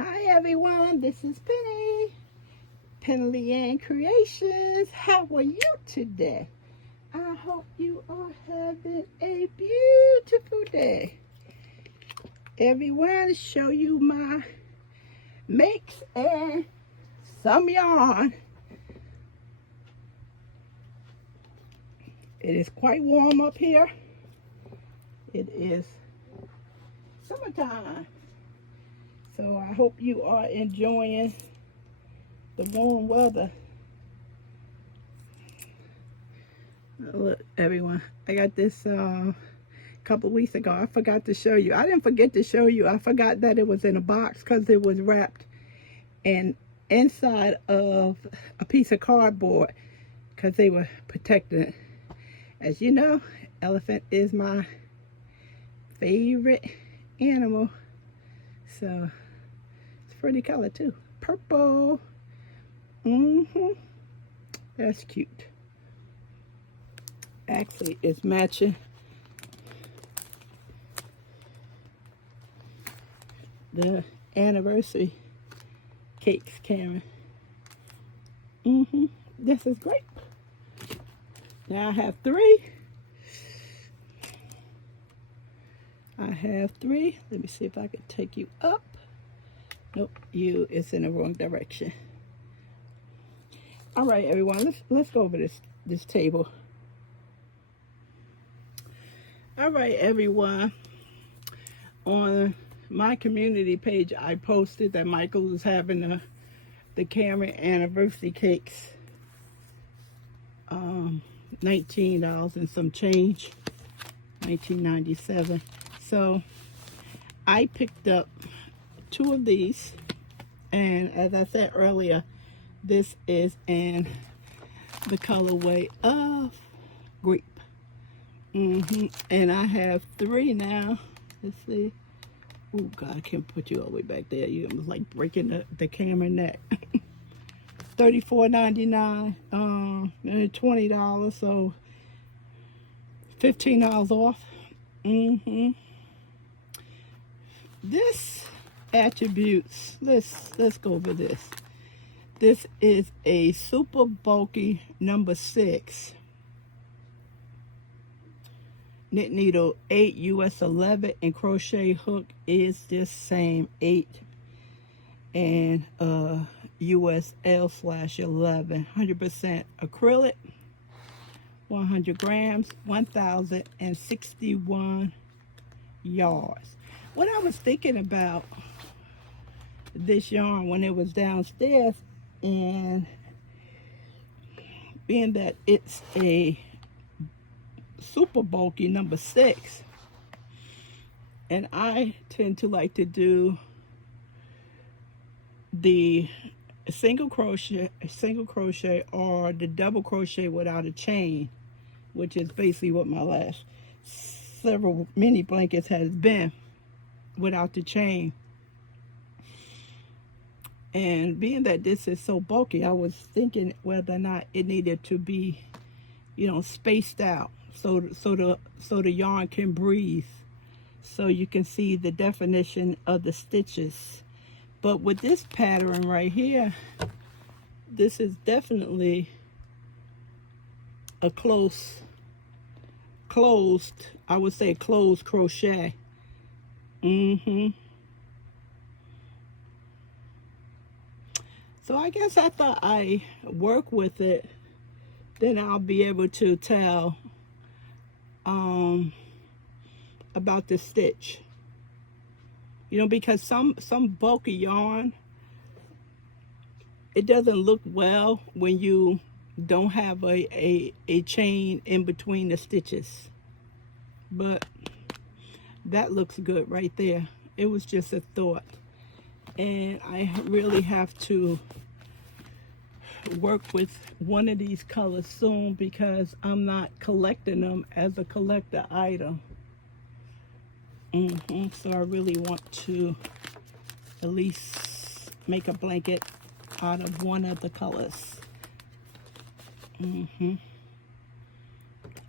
Hi everyone, this is Penny, Penley-Ann Creations. How are you today? I hope you are having a beautiful day. Everyone, show you my makes and some yarn. It is quite warm up here. It is summertime. So I hope you are enjoying the warm weather. Look, everyone, I got this a couple weeks ago. I forgot to show you. I didn't forget to show you. I forgot that it was in a box because it was wrapped in inside of a piece of cardboard because they were protecting it. As you know, elephant is my favorite animal. So it's a pretty color too. Purple. That's cute. Actually, it's matching the anniversary cakes, Karen. This is great. Now I have three. Let me see if I can take you up. Nope, it's in the wrong direction. All right, everyone, let's go over this table. All right, everyone. On my community page, I posted that Michael was having the Cameron anniversary cakes. $19 and some change, $19.97. So I picked up 2 of these, and as I said earlier, this is in the colorway of grape. And I have 3 now. Let's see. Oh God, I can't put you all the way back there. You almost like breaking the camera neck. $34.99, and $20, so $15 off. This attributes. Let's go over this. This is a super bulky number 6. Knit needle 8 US 11, and crochet hook is this same 8 and US L/11. 100% acrylic, 100 grams, 1,061 yards. What I was thinking about this yarn when it was downstairs, and being that it's a super bulky number 6, and I tend to like to do the single crochet or the double crochet without a chain, which is basically what my last several mini blankets has been, without the chain. And being that this is so bulky, I was thinking whether or not it needed to be, spaced out so the yarn can breathe, so you can see the definition of the stitches. But with this pattern right here, this is definitely a closed, I would say closed crochet. So I guess I thought I work with it, then I'll be able to tell about the stitch. Because some bulky yarn, it doesn't look well when you don't have a chain in between the stitches. But that looks good right there. It was just a thought. And I really have to work with one of these colors soon, because I'm not collecting them as a collector item. So I really want to at least make a blanket out of one of the colors.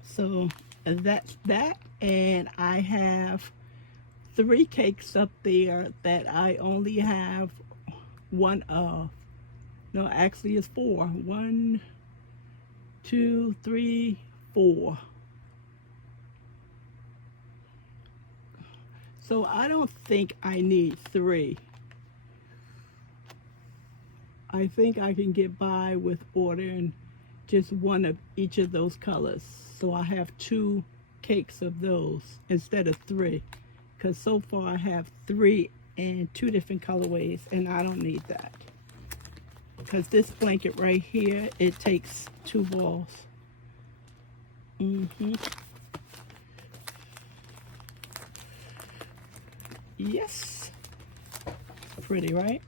So that's that. And I have 3 cakes up there that I only have one of. No, actually it's 4. 1, 2, 3, 4. So I don't think I need 3. I think I can get by with ordering just one of each of those colors. So I have 2 cakes of those instead of 3. Because so far I have 3 and 2 different colorways, and I don't need that. Because this blanket right here, it takes 2 balls. Yes. Pretty, right?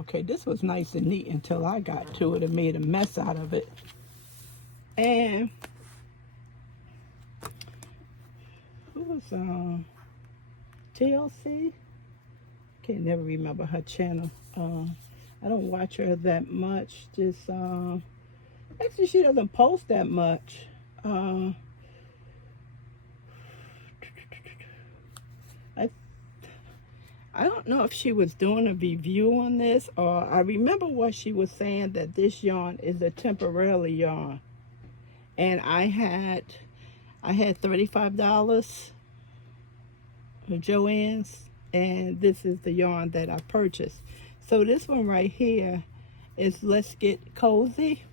Okay, this was nice and neat until I got to it and made a mess out of it. And who was TLC? Can't never remember her channel. I don't watch her that much. Just actually she doesn't post that much. I don't know if she was doing a review on this, or I remember what she was saying, that this yarn is a temporary yarn. And I had $35 from Joann's, and this is the yarn that I purchased. So this one right here is Let's Get Cozy.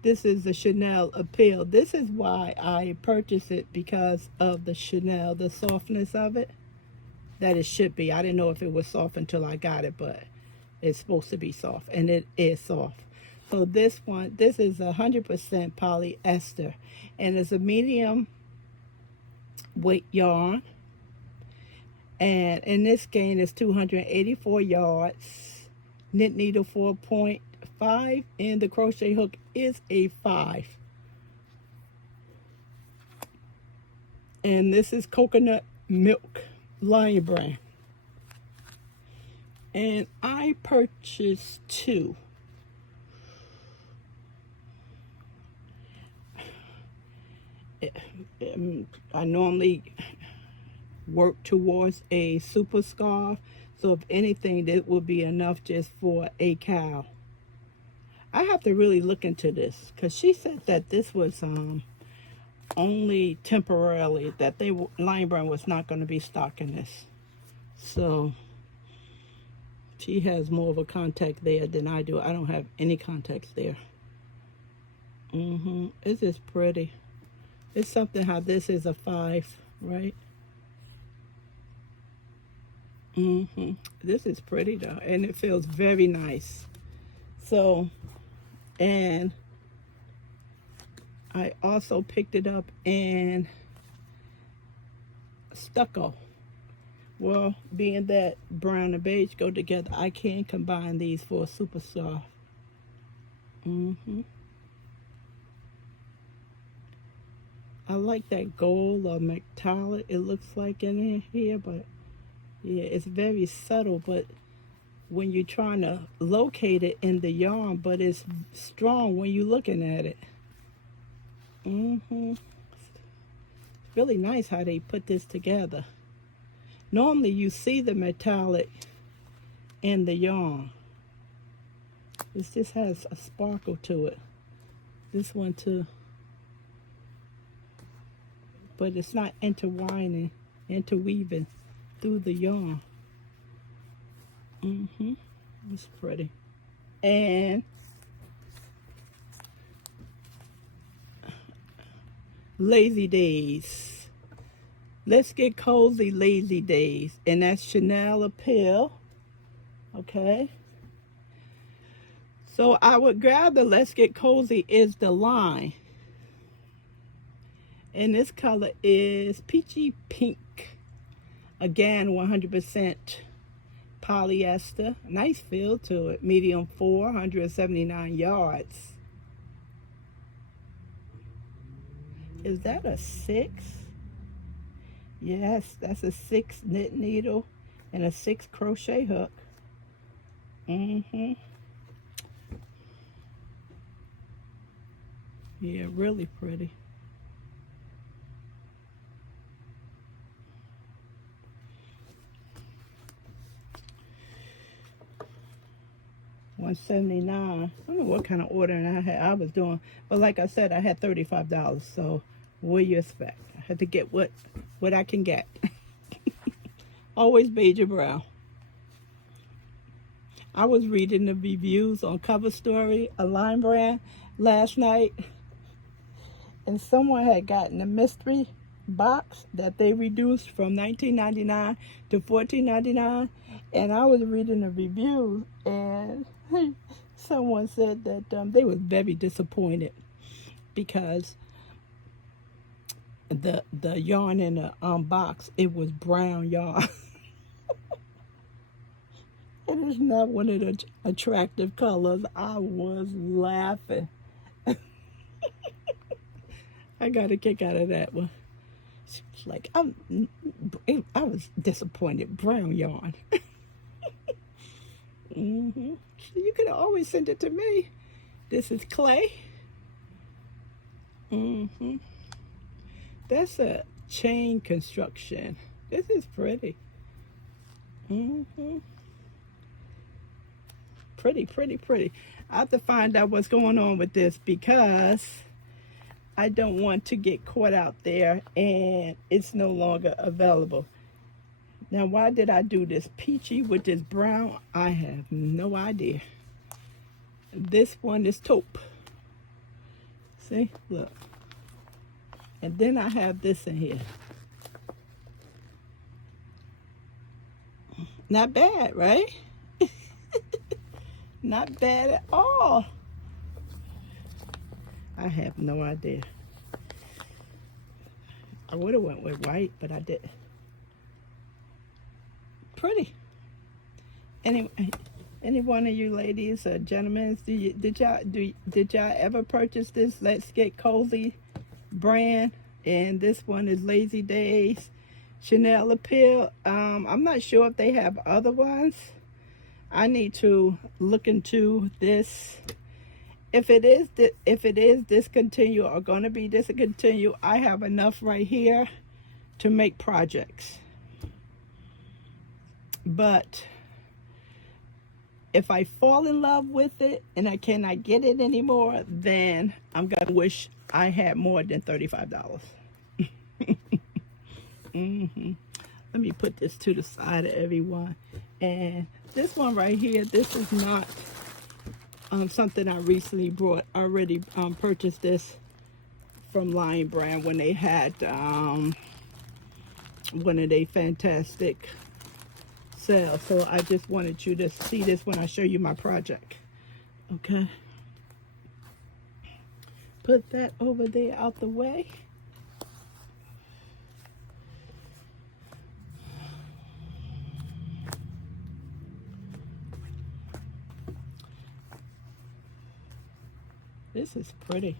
This is the Chanel Appeal. This is why I purchased it, because of the Chanel, the softness of it. That it should be. I didn't know if it was soft until I got it, but it's supposed to be soft, and it is soft. So this one, this is 100% polyester, and it's a medium weight yarn. And in this skein is 284 yards, knit needle 4.5, and the crochet hook is a 5. And this is coconut milk Lion brand, and I purchased 2. I normally work towards a super scarf, so if anything, that would be enough just for a cowl. I have to really look into this, because she said that this was only temporarily, that Lion Brand was not going to be stocking this. So she has more of a contact there than I do. I don't have any contacts there. It's just pretty. It's something how this is a 5, right? This is pretty though, and it feels very nice. So, and I also picked it up in stucco. Well, being that brown and beige go together, I can combine these for a super soft. I like that gold or metallic it looks like in here, but yeah, it's very subtle, but when you're trying to locate it in the yarn, but it's strong when you're looking at it. It's really nice how they put this together. Normally you see the metallic in the yarn. This just has a sparkle to it. This one too. But it's not intertwining, interweaving through the yarn. It's pretty. And Lazy Days. Let's Get Cozy Lazy Days. And that's Chanel Appeal. Okay. So I would gather Let's Get Cozy is the line. And this color is peachy pink. Again, 100% polyester. Nice feel to it. Medium 4, 179 yards. Is that a 6? Yes, that's a 6 knit needle and a 6 crochet hook. Yeah, really pretty. $179. I don't know what kind of ordering I was doing, but like I said, I had $35. So what do you expect? I had to get what I can get. Always beige or brown. I was reading the reviews on Cover Story, a line brand, last night, and someone had gotten a mystery box that they reduced from $19.99 to $14.99, and I was reading the reviews, and someone said that they were very disappointed because the yarn in the box, it was brown yarn. It is not one of the attractive colors. I was laughing. I got a kick out of that one. She was like, I was disappointed. Brown yarn. So you could always send it to me. This is clay. That's a chain construction. This is pretty. Pretty, pretty, pretty. I have to find out what's going on with this because I don't want to get caught out there and it's no longer available. Now, why did I do this peachy with this brown? I have no idea. This one is taupe. See, look. And then I have this in here. Not bad, right? Not bad at all. I have no idea. I would have went with white, but I didn't. Pretty. Any one of you ladies or gentlemen, did y'all ever purchase this Let's Get Cozy brand? And this one is Lazy Days Chanel Appeal. I'm not sure if they have other ones. I need to look into this. If it is discontinued or going to be discontinued, I have enough right here to make projects. But if I fall in love with it and I cannot get it anymore, then I'm going to wish I had more than $35. Let me put this to the side of everyone. And this one right here, this is not something I recently brought. I already purchased this from Lion Brand when they had one of their fantastic sales. So I just wanted you to see this when I show you my project. Okay. Put that over there out the way. This is pretty.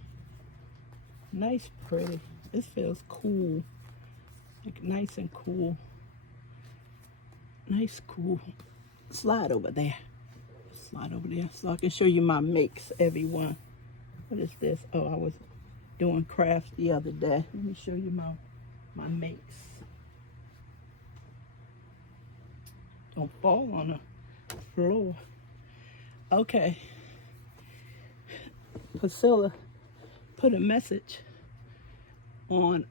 Nice, pretty. This feels cool. Like nice and cool. Nice, cool. Slide over there. Slide over there so I can show you my makes, everyone. What is this? Oh, I was doing crafts the other day. Let me show you my makes. Don't fall on the floor. Okay. Priscilla put a message on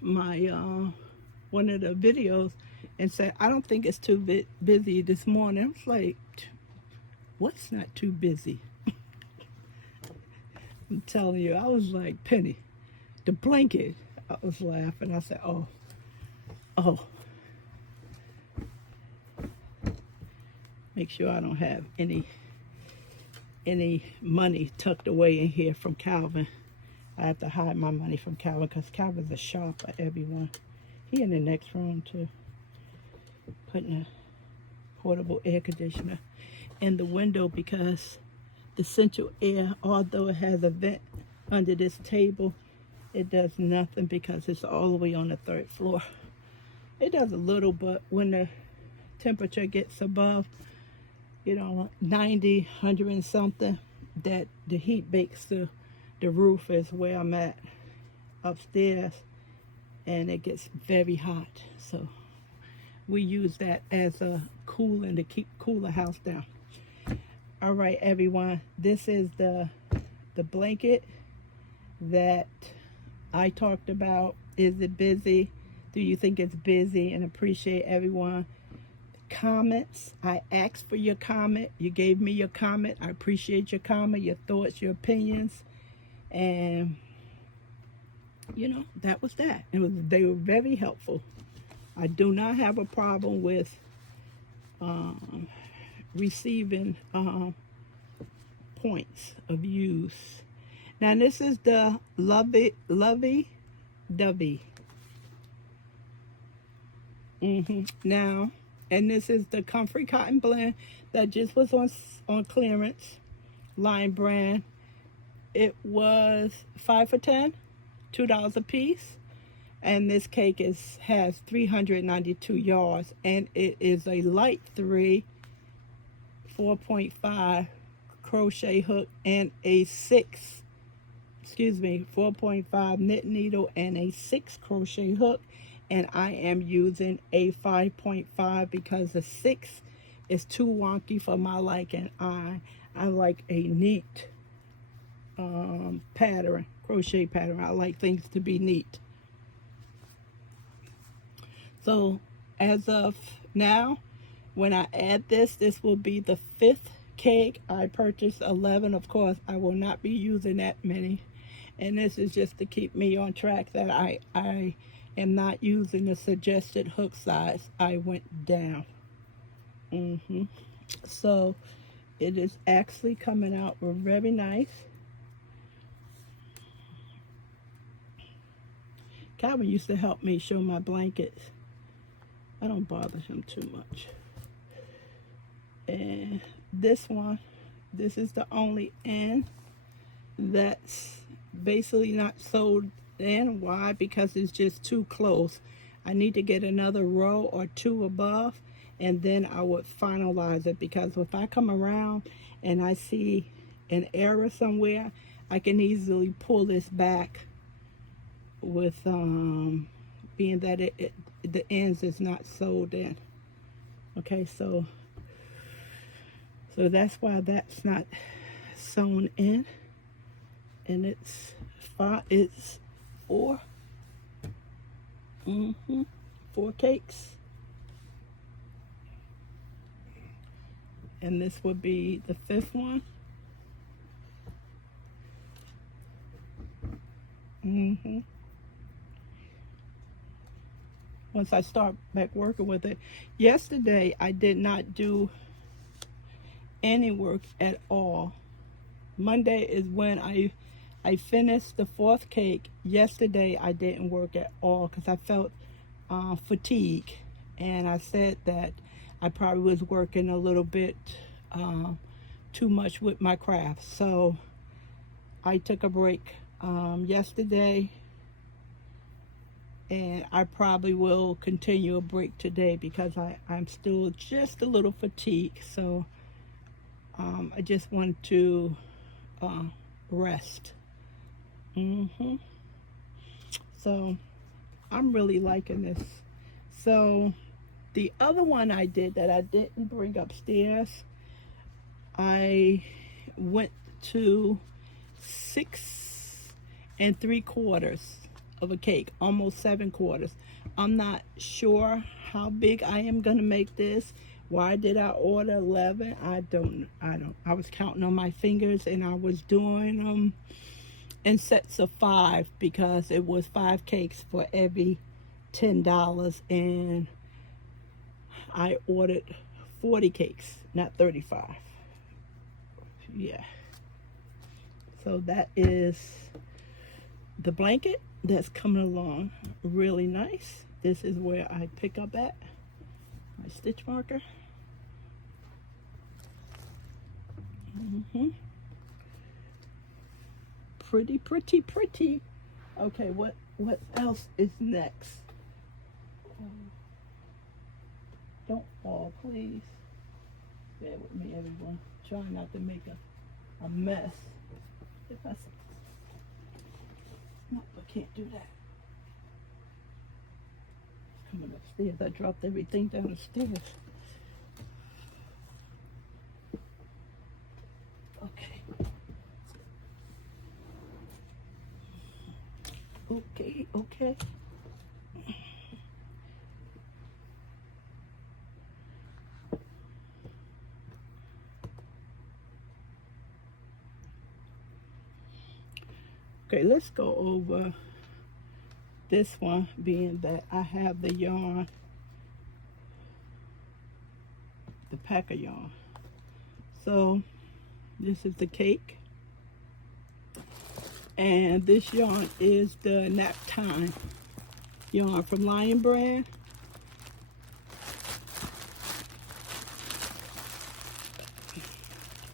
my one of the videos and said, I don't think it's too busy this morning. I was like, what's not too busy? I'm telling you, I was like, Penny, the blanket. I was laughing. I said, oh. Make sure I don't have any money tucked away in here from Calvin. I have to hide my money from Calvin because Calvin's a shopper, everyone. He in the next room too. Putting a portable air conditioner in the window because the central air, although it has a vent under this table, it does nothing because it's all the way on the 3rd floor. It does a little, but when the temperature gets above 90, 100 and something, that the heat bakes the roof is where I'm at upstairs, and it gets very hot. So we use that as a cooling to cool the house down. All right, everyone. This is the blanket that I talked about. Is it busy? Do you think it's busy? And appreciate everyone. Comments. I asked for your comment. You gave me your comment. I appreciate your comment, your thoughts, your opinions. And you know, that was that. They were very helpful. I do not have a problem with receiving points of use. Now this is the lovey dovey. Now, and this is the Comfy Cotton Blend that just was on clearance, Lion brand. It was 5 for $10, $2 a piece. And this cake has 392 yards, and it is a light 3, 4.5 crochet hook and a 4.5 knit needle and a 6 crochet hook. And I am using a 5.5 because the 6 is too wonky for my liking. I like a neat pattern, crochet pattern. I like things to be neat. So as of now, when I add this will be the 5th cake. I purchased 11. Of course, I will not be using that many. And this is just to keep me on track that I am not using the suggested hook size. I went down. So it is actually coming out very nice. Calvin used to help me show my blankets. I don't bother him too much. And this one, this is the only end that's basically not sewed in. Why? Because it's just too close. I need to get another row or 2 above, and then I would finalize it, because if I come around and I see an error somewhere, I can easily pull this back with being that the ends is not sewed in. Okay, so that's why that's not sewn in. And it's 4 4 cakes, and this would be the 5th one. Once I start back working with it. Yesterday I did not do any work at all. Monday is when I finished the 4th cake. Yesterday I didn't work at all because I felt fatigue, and I said that I probably was working a little bit too much with my craft. So I took a break yesterday, and I probably will continue a break today because I'm still just a little fatigued. So I just want to rest. So I'm really liking this. So the other one I did that I didn't bring upstairs, I went to 6 3/4 of a cake, almost 7/4. I'm not sure how big I am gonna make this. Why did I order 11? I don't. I was counting on my fingers, and I was doing them in sets of 5 because it was 5 cakes for every $10, and I ordered 40 cakes, not 35. Yeah. So that is the blanket that's coming along really nice. This is where I pick up at my stitch marker. Pretty, pretty, pretty. Okay, what else is next? Don't fall, please. Bear with me, everyone. Try not to make a mess. If I no, I can't do that. Coming upstairs, I dropped everything down the stairs. Okay, okay. Okay, let's go over this one, being that I have the yarn, the pack of yarn. So this is the cake, and this yarn is the Nap Time yarn from Lion brand.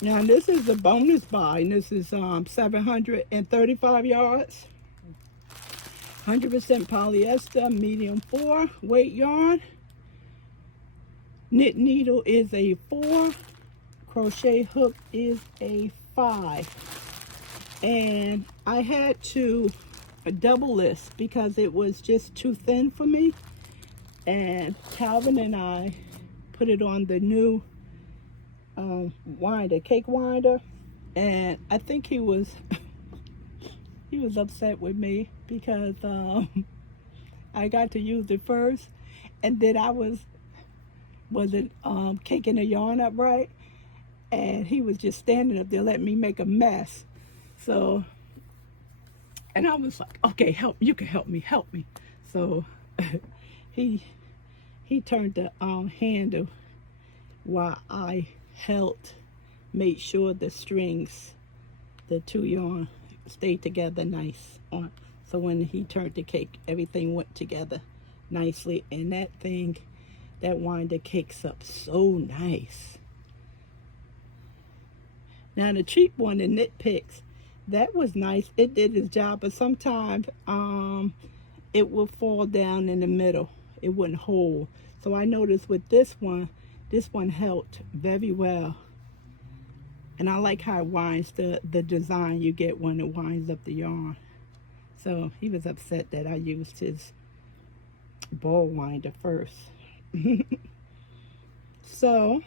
Now this is a bonus buy, and this is 735 yards, 100% polyester, medium 4 weight yarn. Knit needle is a 4, crochet hook is a 5, and I had to double this because it was just too thin for me, and Calvin and I put it on the new winder, cake winder, and I think he was he was upset with me because I got to use it first, and then I wasn't caking the yarn up right, and he was just standing up there letting me make a mess. So, and I was like, okay, you can help me. So he turned the handle while I made sure the strings, the two yarn, stayed together nice on. So when he turned the cake, everything went together nicely, and that winder cakes up so nice. Now the cheap one, the Knit Picks, that was nice. It did its job, but sometimes it will fall down in the middle. It wouldn't hold. So I noticed with this one held very well. And I like how it winds, the design you get when it winds up the yarn. So he was upset that I used his ball winder first. So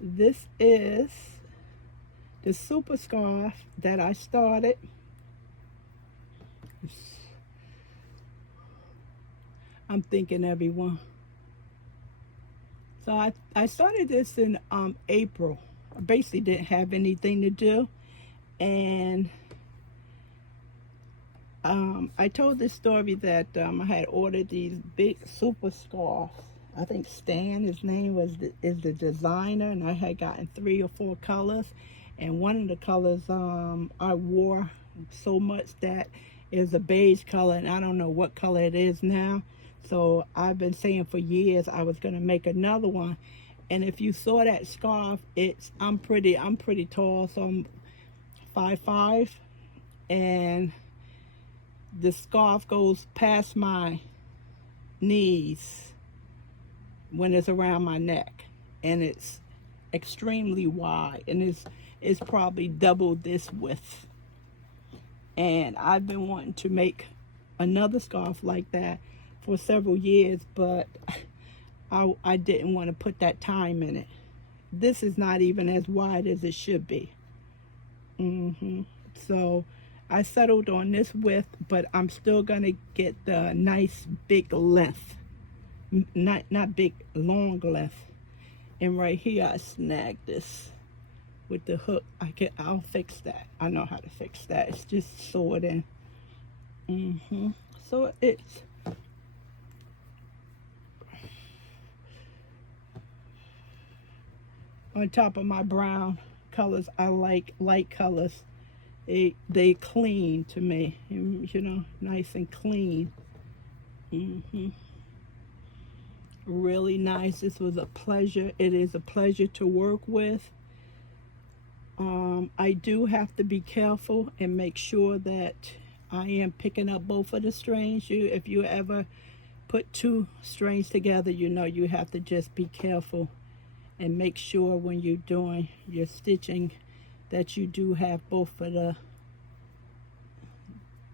this is the super scarf that I started. I'm thinking, everyone. So I started this in April. I basically didn't have anything to do, and I told this story that I had ordered these big super scarves. I think Stan, his name, is the designer, and I had gotten 3 or 4 colors, and one of the colors I wore so much that is a beige color, and I don't know what color it is now. So I've been saying for years I was gonna make another one. And if you saw that scarf, I'm pretty tall, so I'm 5'5", and the scarf goes past my knees when it's around my neck, and it's extremely wide, and it's probably double this width. And I've been wanting to make another scarf like that for several years, but I didn't want to put that time in it. This is not even as wide as it should be. So I settled on this width, but I'm still gonna get the nice big length, not big, long length. And right here I snagged this with the hook. I'll fix that. I know how to fix that. It's just sew it in. So it's on top of my brown colors. I like light colors. They clean to me, you know, nice and clean. Really nice. This was a pleasure. It is a pleasure to work with. I do have to be careful and make sure that I am picking up both of the strands. If you ever put 2 strands together, you know you have to just be careful and make sure when you're doing your stitching that you do have both of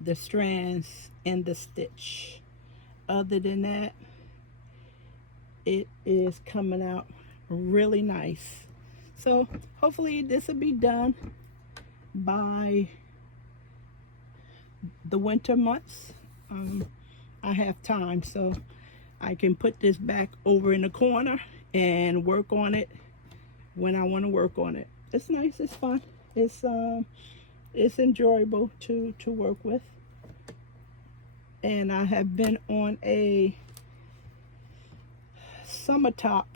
the strands in the stitch. Other than that, it is coming out really nice. So hopefully this will be done by the winter months, I have time, so I can put this back over in the corner and work on it when I want to work on it. It's nice, it's fun, it's enjoyable to work with. And I have been on a summer top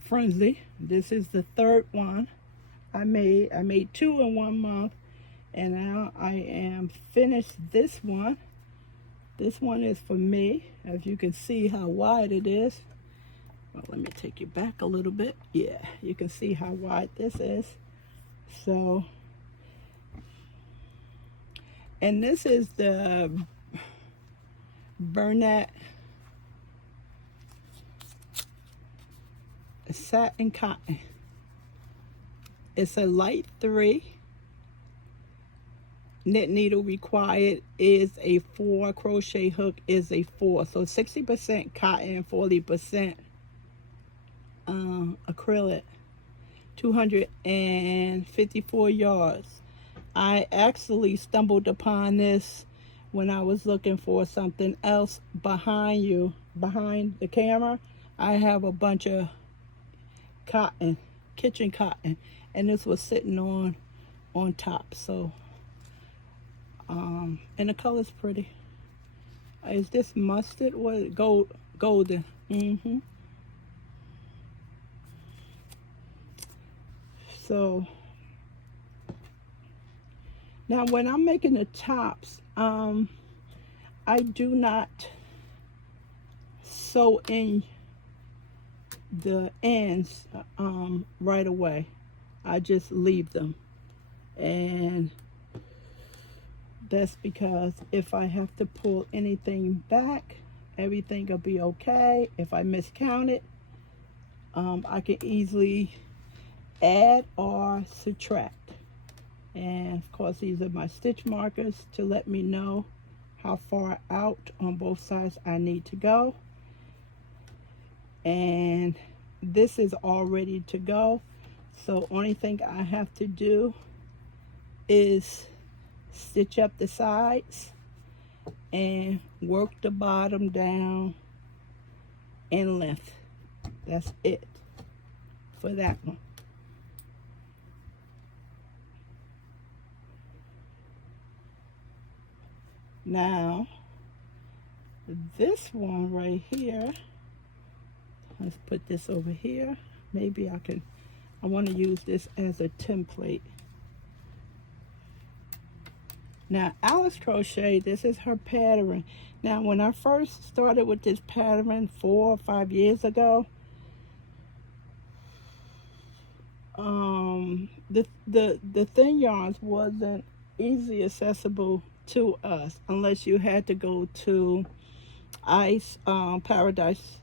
frenzy. This is the third one I made 2 in 1 month, and now I am finished this one. This one is for me. As you can see how wide it is. Well, let me take you back a little bit. Yeah, you can see how wide this is. So, and this is the Burnett Satin Cotton. It's a light 3. Knit needle required is a 4. Crochet hook is a 4. So 60% cotton, 40% acrylic. 254 yards. I actually stumbled upon this when I was looking for something else behind the camera. I have a bunch of cotton, kitchen cotton, and this was sitting on top. So and the color's pretty. Is this mustard? What? Golden. So now when I'm making the tops, I do not sew in the ends right away. I just leave them, and that's because if I have to pull anything back, everything will be okay. If I miscount it, I can easily add or subtract. And of course, these are my stitch markers to let me know how far out on both sides I need to go. And this is all ready to go. So only thing I have to do is stitch up the sides and work the bottom down in length. That's it for that one. Now this one right here, let's put this over here. Maybe I want to use this as a template. Now, Alice Crochet, this is her pattern. Now, when I first started with this pattern 4 or 5 years ago, the thin yarns wasn't easy accessible to us unless you had to go to Paradise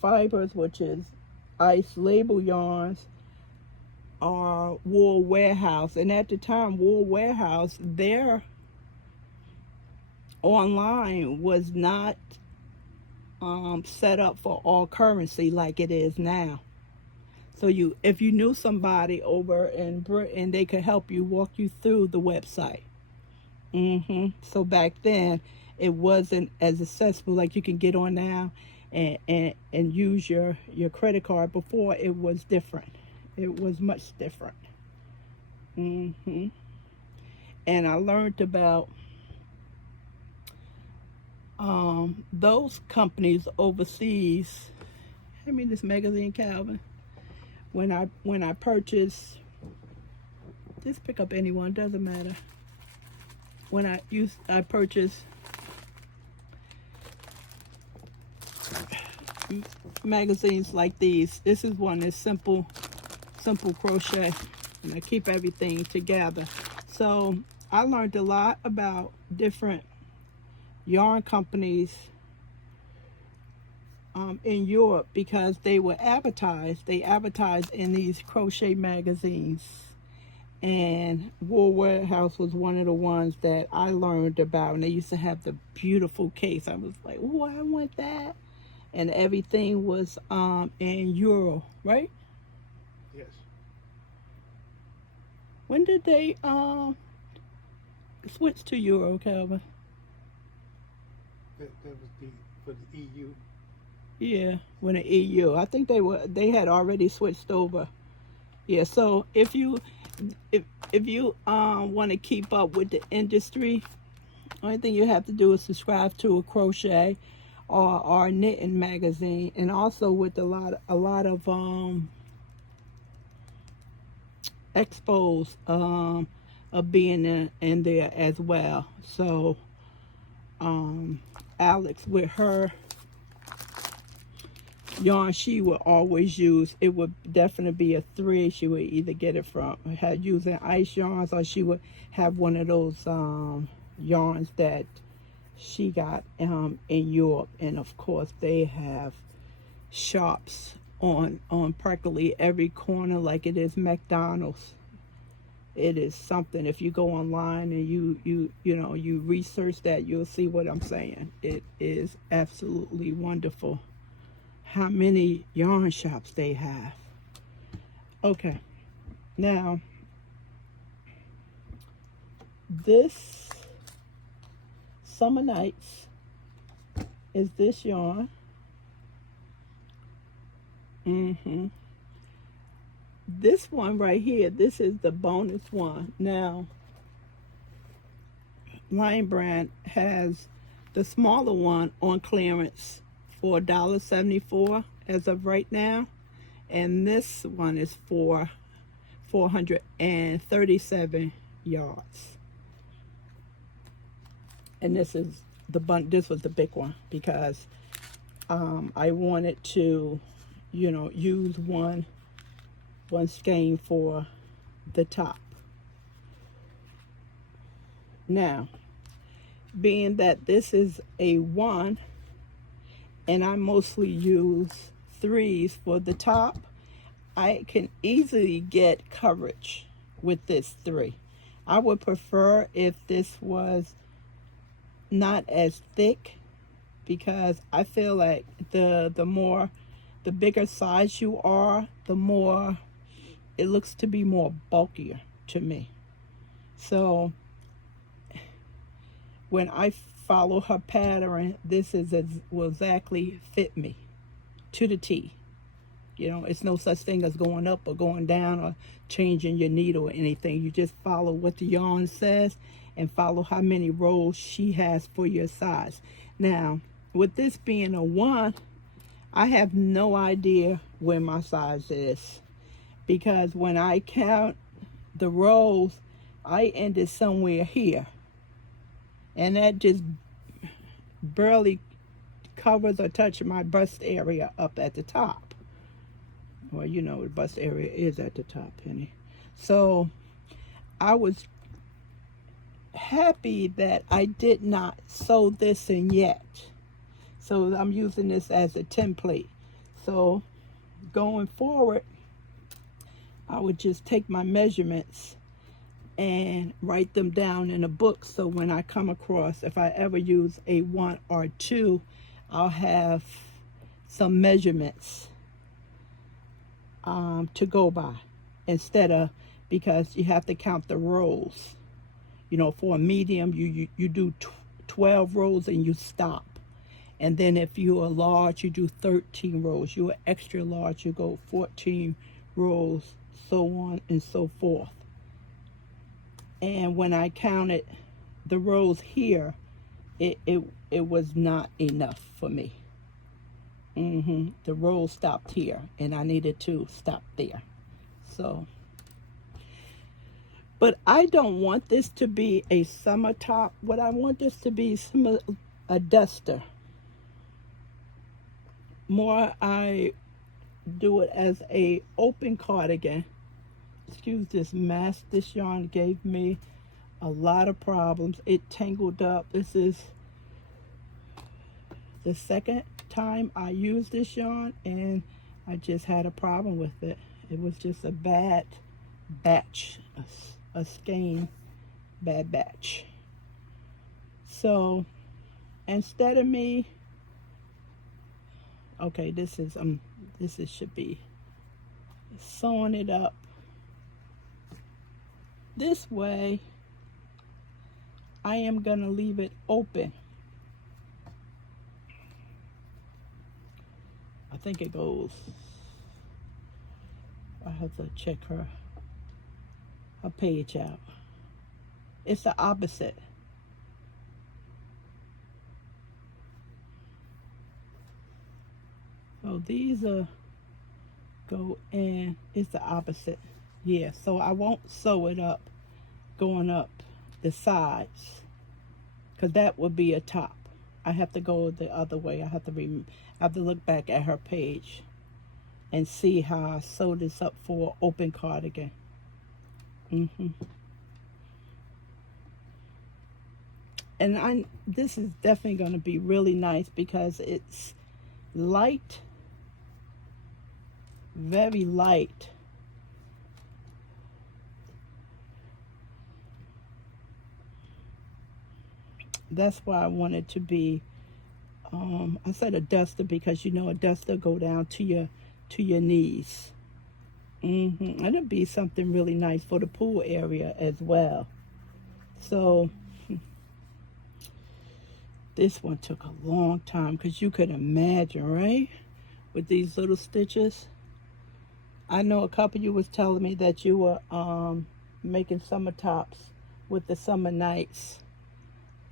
Fibers, which is Ice Label Yarns, or Wool Warehouse. And at the time, Wool Warehouse, their online was not set up for all currency like it is now. So if you knew somebody over in Britain, they could help you, walk you through the website. So back then, it wasn't as accessible like you can get on now and use your credit card. Before, it was different. It was much different. And I learned about those companies overseas. Hand me this magazine, Calvin. When I purchase, just pick up any one, doesn't matter. When I purchase magazines like these. This is one that's simple crochet, and I keep everything together. So I learned a lot about different yarn companies in Europe because they were advertised. They advertised in these crochet magazines, and Wool Warehouse was one of the ones that I learned about. And they used to have the beautiful case. I was like, oh, I want that. And everything was in euro, right? Yes. When did they switch to Euro, Calvin? That was for the EU. Yeah, when the EU. I think they had already switched over. Yeah, so if you want to keep up with the industry, only thing you have to do is subscribe to a crochet or knitting magazine, and also with a lot of expos of being in there as well. So Alex, with her yarn she would always use, it would definitely be a 3. She would either get it from using ice yarns, or she would have one of those yarns that she got in Europe. And of course they have shops on practically every corner, like it is McDonald's. It is something. If you go online and you research that, you'll see what I'm saying. It is absolutely wonderful how many yarn shops they have. Okay, now this Summer Nights is this yarn. This one right here, this is the bonus one. Now, Lion Brand has the smaller one on clearance for $1.74 as of right now, and this one is for 437 yards. And this is this was the big one, because I wanted to, use one skein for the top. Now, being that this is a 1 and I mostly use 3s for the top, I can easily get coverage with this 3. I would prefer if this was not as thick, because I feel like the bigger size you are, the more it looks to be more bulkier to me. So when I follow her pattern, this will exactly fit me to the T. It's no such thing as going up or going down or changing your needle or anything. You just follow what the yarn says and follow how many rows she has for your size. Now, with this being a 1, I have no idea where my size is, because when I count the rows, I ended somewhere here, and that just barely covers or touches my bust area up at the top. Well, the bust area is at the top, Penny. So I was happy that I did not sew this in yet. So I'm using this as a template. So going forward, I would just take my measurements and write them down in a book, so when I come across, if I ever use a 1 or 2, I'll have some measurements to go by, instead of, because you have to count the rows. For a medium, you do 12 rows and you stop. And then if you're a large, you do 13 rows. You're extra large, you go 14 rows, so on and so forth. And when I counted the rows here, it was not enough for me. The rows stopped here, and I needed to stop there. So, but I don't want this to be a summer top. What I want this to be is a duster. More I do it as a open cardigan. Excuse this mess. This yarn gave me a lot of problems. It tangled up. This is the second time I used this yarn, and I just had a problem with it. It was just a bad batch, a skein bad batch. So instead of me, okay, this should be sewing it up this way, I am gonna leave it open. I think it goes, I have to check her page out. It's the opposite. So these are go in, it's the opposite. Yeah, so I won't sew it up going up the sides, because that would be a top. I have to go the other way. I have to look back at her page and see how I sew this up for an open cardigan. And this is definitely going to be really nice because it's light, very light. That's why I wanted to be, I said a duster because you know a duster go down to your knees. And it'd be something really nice for the pool area as well. So this one took a long time, because you could imagine, right? With these little stitches. I know a couple of you was telling me that you were making summer tops with the summer nights.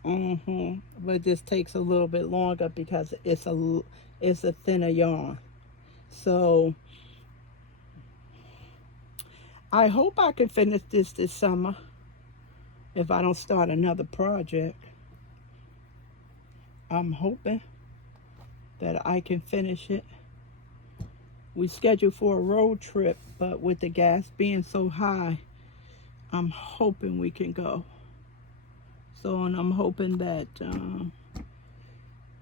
But it just takes a little bit longer because it's a thinner yarn. So I hope I can finish this summer if I don't start another project. I'm hoping that I can finish it. We scheduled for a road trip, but with the gas being so high, I'm hoping we can go. So, and I'm hoping that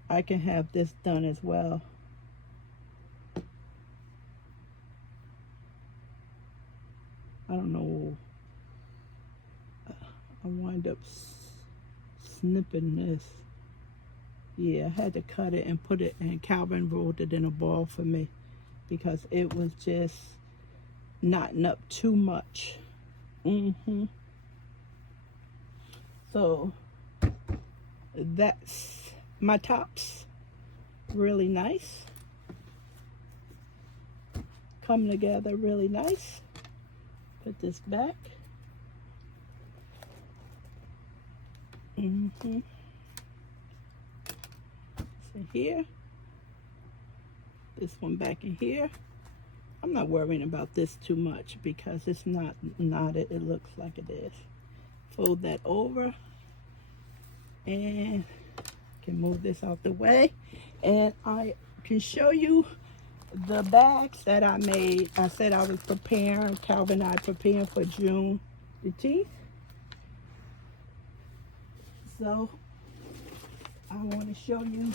I can have this done as well. I don't know. I wind up snipping this. Yeah, I had to cut it and put it, and Calvin rolled it in a ball for me because it was just knotting up too much. So that's my tops. Really nice. Come together really nice. Put this back. So here. This one back in here. I'm not worrying about this too much because it's not knotted. It looks like it is. Fold that over and can move this out the way, and I can show you the bags that I made. I said I was preparing, Calvin and I preparing for Juneteenth. So I want to show you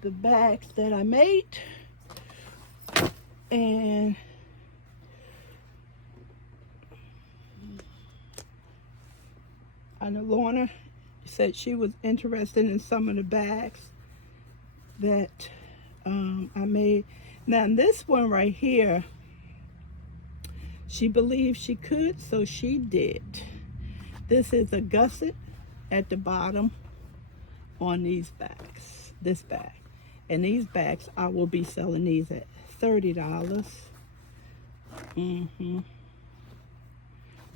the bags that I made. And I know Lorna said she was interested in some of the bags that I made. Now this one right here, she believed she could, so she did. This is a gusset at the bottom on these bags, this bag. And these bags, I will be selling these at $30.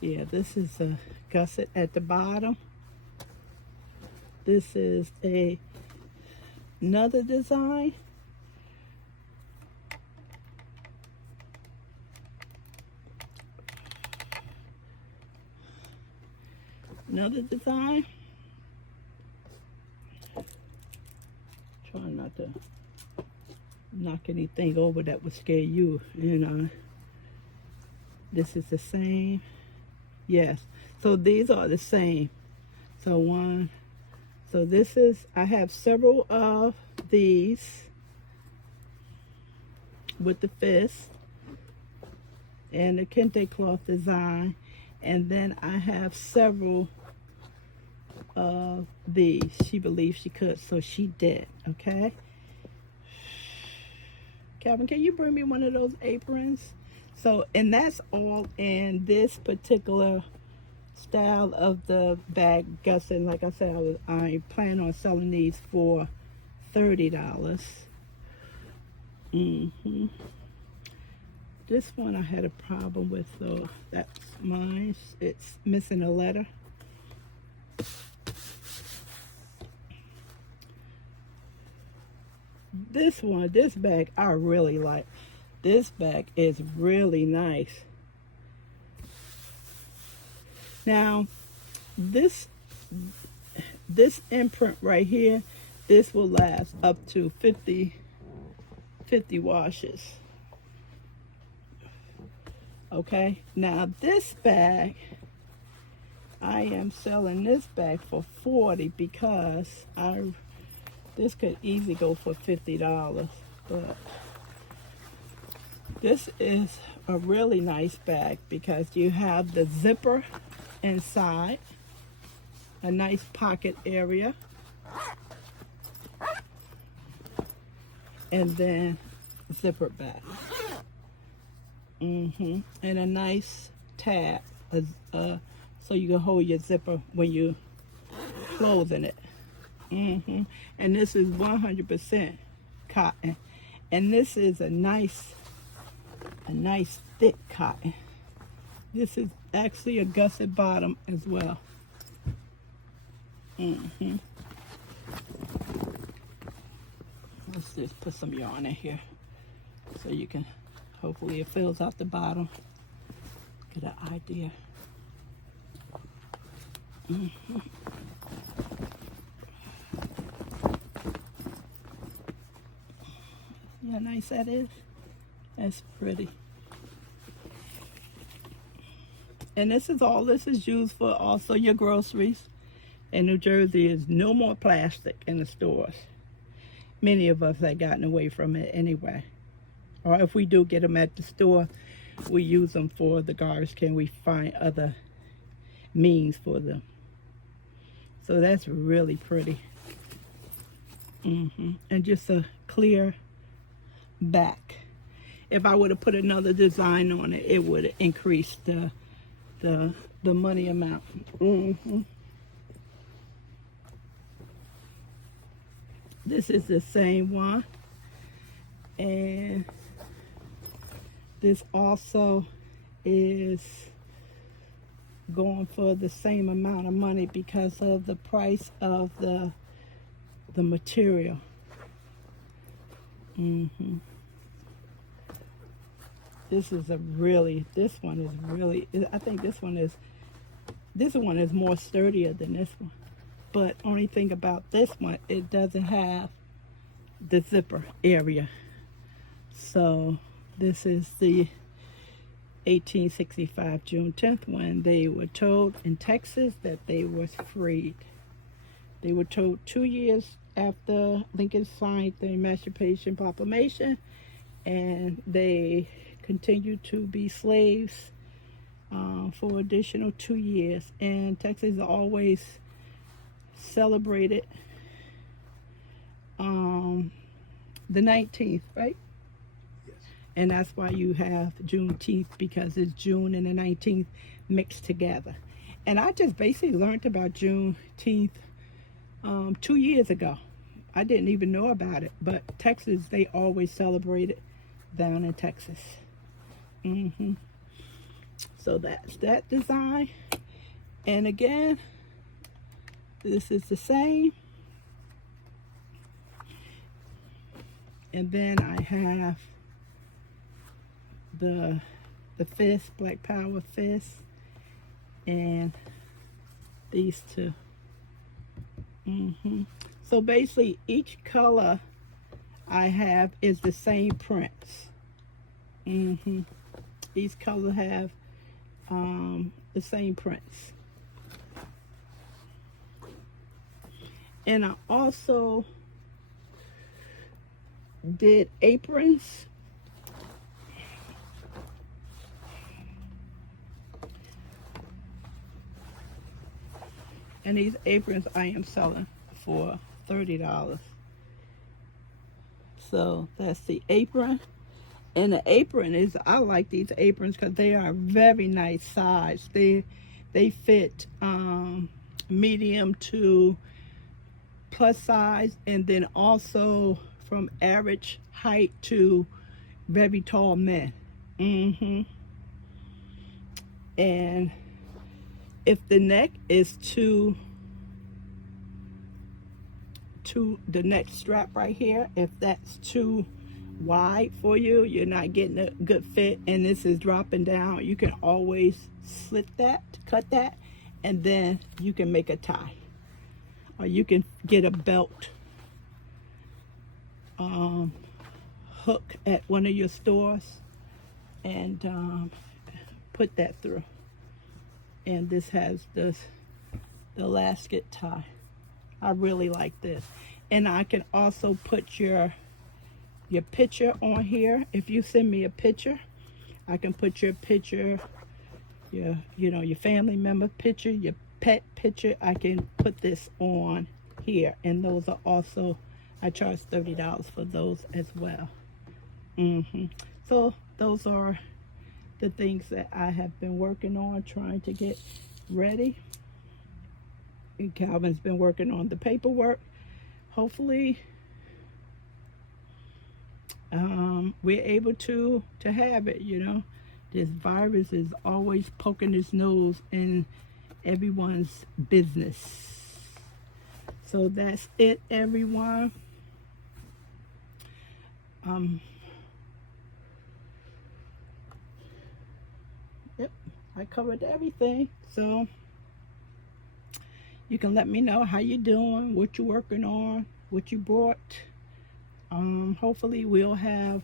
Yeah, this is a gusset at the bottom. This is another design. Another design. Trying not to knock anything over that would scare you, you know. This is the same. Yes, so these are the same. So one, so this is, I have several of these with the fist and the kente cloth design, and then I have several of these. She believed she could, so she did. Okay, Calvin, can you bring me one of those aprons So, and that's all in this particular style of the bag gusset. Like I said, I plan on selling these for $30. This one I had a problem with, so that's mine. It's missing a letter. This one, this bag, I really like. This bag is really nice. Now, this imprint right here, this will last up to 50 washes. Okay, now this bag, I am selling this bag for $40 because this could easily go for $50, but this is a really nice bag because you have the zipper inside, a nice pocket area, and then zipper back. And a nice tab, so you can hold your zipper when you closing it. And this is 100% cotton, and this is a nice thick cotton. This is actually a gusset bottom as well. Let's just put some yarn in here so you can, hopefully it fills out the bottom. Get an idea. See how nice that is? That's pretty. And this is used for also your groceries. In New Jersey, is no more plastic in the stores. Many of us have gotten away from it anyway. Or if we do get them at the store, we use them for the garbage can. We find other means for them. So that's really pretty. And just a clear back. If I would have put another design on it, it would increase the money amount. This is the same one, and this also is going for the same amount of money because of the price of the material. This one is really, I think this one is more sturdier than this one. But only thing about this one, it doesn't have the zipper area. So this is the 1865 Juneteenth, when they were told in Texas that they was freed. They were told 2 years after Lincoln signed the Emancipation Proclamation, and they continued to be slaves for additional 2 years. And Texas always celebrated the 19th, right? Yes. And that's why you have Juneteenth, because it's June and the 19th mixed together. And I just basically learned about Juneteenth 2 years ago. I didn't even know about it, but Texas, they always celebrate it down in Texas. So that's that design. And again, this is the same. And then I have the fist, Black Power fist, and these two. So basically each color I have is the same prints. These colors have the same prints. And I also did aprons. And these aprons I am selling for $30. So that's the apron. And the apron is, I like these aprons because they are very nice size. They fit medium to plus size, and then also from average height to very tall men. And if the neck is to the neck strap right here, if that's too wide for you, you're not getting a good fit, and this is dropping down, you can always slit that, cut that, and then you can make a tie, or you can get a belt hook at one of your stores and put that through. And this has the elastic tie. I really like this. And I can also put your picture on here. If you send me a picture, I can put your picture, your family member picture, your pet picture. I can put this on here, and those are also, I charge $30 for those as well. So those are the things that I have been working on, trying to get ready. And Calvin's been working on the paperwork. Hopefully we're able to have it. This virus is always poking its nose in everyone's business. So that's it, everyone. Yep, I covered everything. So you can let me know how you're doing, what you're working on, what you bought. Hopefully we'll have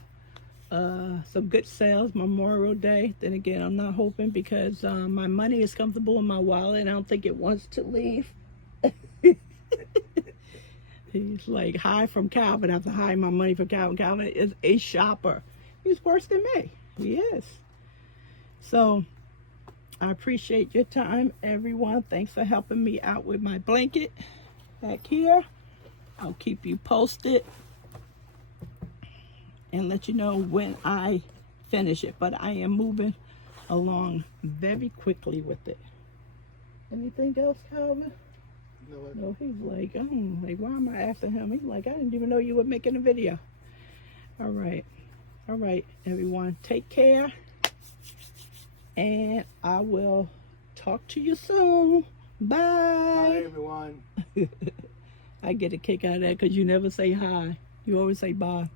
some good sales Memorial Day. Then again, I'm not hoping, because my money is comfortable in my wallet and I don't think it wants to leave. He's like, hide from Calvin. I have to hide my money from Calvin. Calvin is a shopper. He's worse than me. He is. So I appreciate your time, everyone. Thanks for helping me out with my blanket back here. I'll keep you posted and let you know when I finish it. But I am moving along very quickly with it. Anything else, Calvin? No, he's like, why am I asking him? He's like, I didn't even know you were making a video. All right, everyone. Take care. And I will talk to you soon. Bye. Bye, everyone. I get a kick out of that because you never say hi. You always say bye.